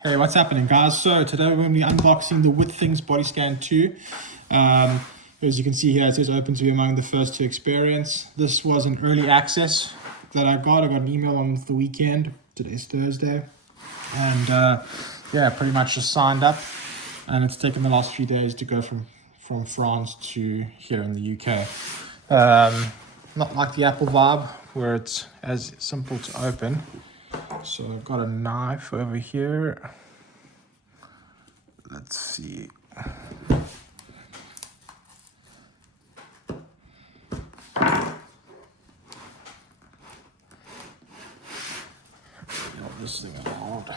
Hey, what's happening, guys? So today we're going to be unboxing the WITHINGS Body Scan 2. As you can see here, it says open to be among the first to experience. This was an early access that I got. I got an email on the weekend. Today's Thursday. And yeah, pretty much just signed up. And it's taken the last few days to go from France to here in the UK. Not like the Apple vibe, where it's as simple to open. So I've got a knife over here. Let's see. This thing is hard.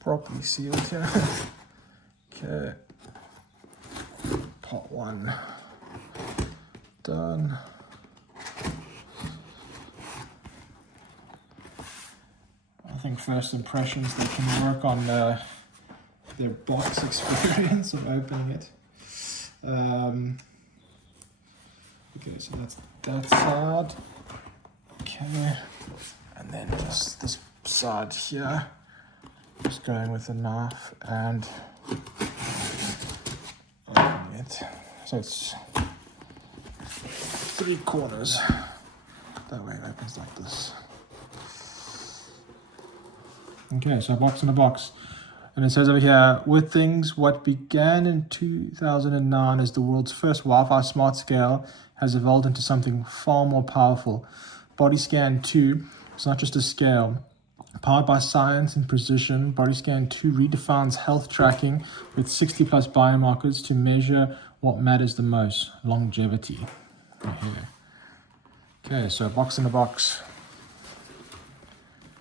Properly sealed here. Okay. Part one done. I think first impressions, they can work on their box experience of opening it. Okay, so that's that side. Okay, and then just this side here. Just going with a knife and opening it. So it's 3 corners. That way it opens like this. Okay, so a box in a box. And it says over here, WITHINGS, what began in 2009 as the world's first Wi-Fi smart scale, has evolved into something far more powerful. Body Scan 2 is not just a scale. Powered by science and precision, Body Scan 2 redefines health tracking with 60 plus biomarkers to measure what matters the most, longevity. Right here. Okay, so a box in a box.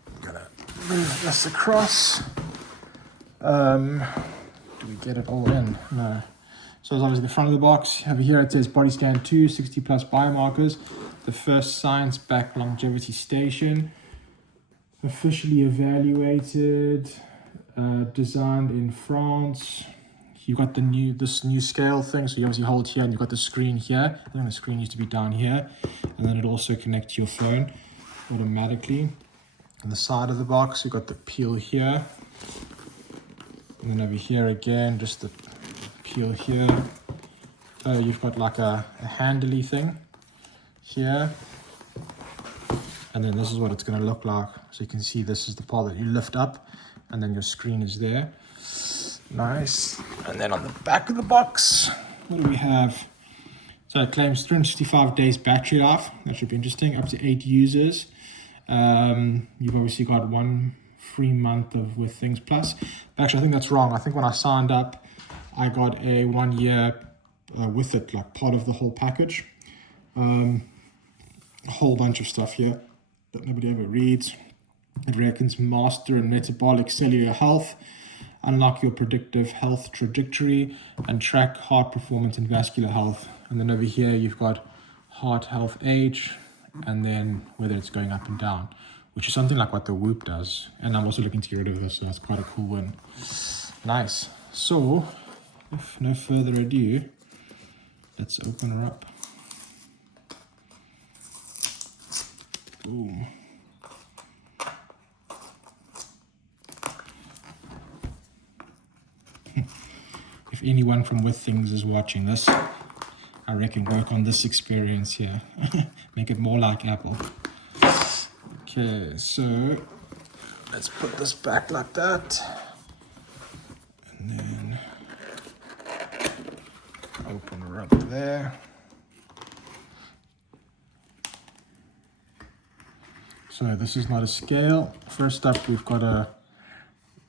I'm gonna move this across. Do we get it all in? No. So it's obviously the front of the box. Over here it says Body Scan 2, 60 plus biomarkers. The first science-backed longevity station. Officially evaluated, designed in France. You got this new scale thing, so you obviously hold here and you've got the screen here. I think the screen used to be down here, and then it also connects to your phone automatically. On the side of the box, you've got the peel here, and then over here again, just the peel here. You've got like a handly thing here, and then this is what it's going to look like. So you can see this is the part that you lift up, and then your screen is there. Nice. And then on the back of the box, what do we have? So it claims 365 days battery life. That should be interesting. Up to 8 users. You've obviously got 1 free month of WITHINGS Plus. But actually, I think that's wrong. I think when I signed up, I got a 1 year with it, like part of the whole package. A whole bunch of stuff here that nobody ever reads. It reckons master and metabolic cellular health, unlock your predictive health trajectory, and track heart performance and vascular health. And then over here you've got heart health age, and then whether it's going up and down, which is something like what the Whoop does. And I'm also looking to get rid of this, so that's quite a cool one. Nice. So, if no further ado, let's open her up. Boom. If anyone from WITHINGS is watching this, I reckon work on this experience here. Make it more like Apple. Okay, so let's put this back like that. And then open her up there. So this is not a scale. First up, we've got a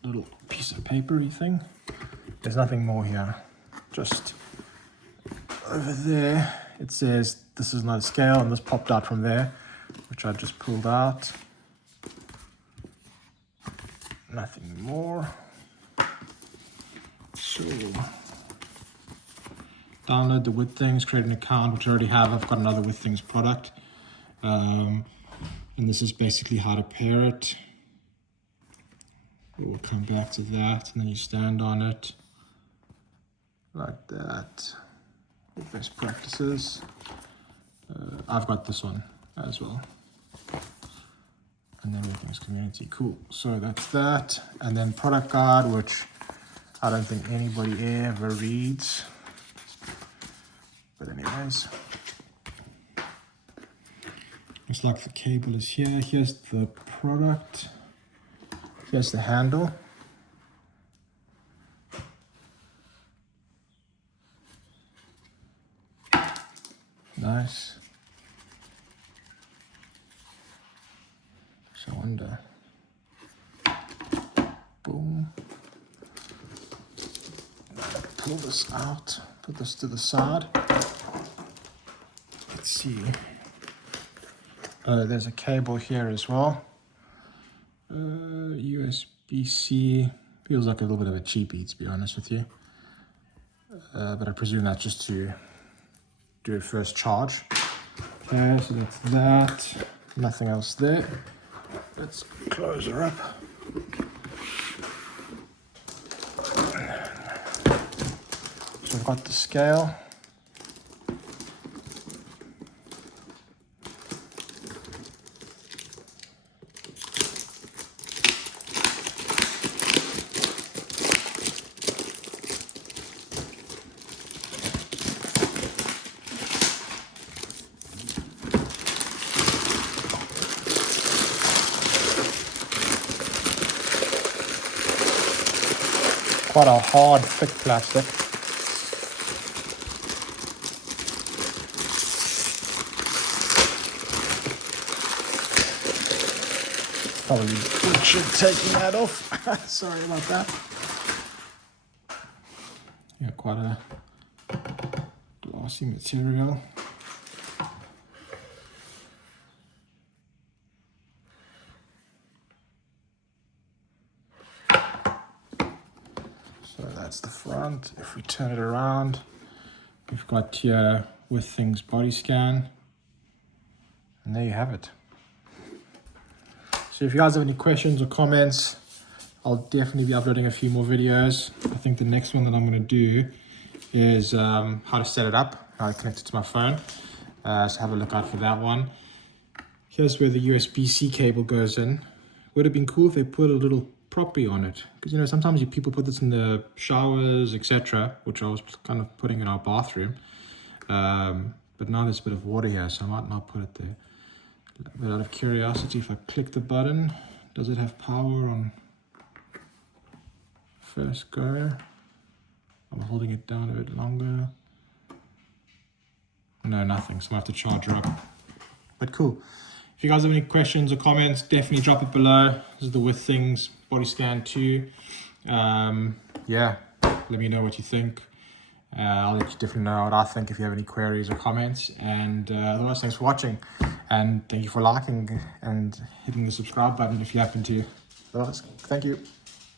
little piece of papery thing. There's nothing more here. Just over there, it says this is not a scale, and this popped out from there, which I just pulled out. Nothing more. So, download the WITHINGS, create an account, which I already have. I've got another WITHINGS product. And this is basically how to pair it. We'll come back to that, and then you stand on it like that. Best practices. I've got this one as well. And then WITHINGS community. Cool. So that's that. And then product guide, which I don't think anybody ever reads. But anyways, looks like the cable is here. Here's the product. Here's the handle. Nice. So under. Boom. Pull this out. Put this to the side. Let's see. There's a cable here as well. USB-C. Feels like a little bit of a cheapie, to be honest with you. But I presume that's just to do a first charge. Okay, so that's that. Nothing else there. Let's close her up. So we've got the scale. Quite a hard, thick plastic. Probably should taking that off. Sorry about that. Yeah, quite a glossy material. So that's the front. If we turn it around, we've got here WITHINGS Body Scan. And there you have it. So if you guys have any questions or comments, I'll definitely be uploading a few more videos. I think the next one that I'm going to do is how to set it up, how to connect it to my phone. So have a look out for that one. Here's where the USB-C cable goes in. Would have been cool if they put a little proppy on it, because you know sometimes people put this in the showers, etc., which I was kind of putting in our bathroom. But now there's a bit of water here, so I might not put it there. But out of curiosity, if I click the button, does it have power on first go? I'm holding it down a bit longer. No, nothing, so I have to charge her up. But cool. If you guys have any questions or comments, definitely drop it below. This is the WITHINGS Body Scan 2. Yeah, let me know what you think. I'll let you definitely know what I think if you have any queries or comments. And otherwise, thanks for watching. And thank you for liking and hitting the subscribe button if you happen to. Otherwise, thank you.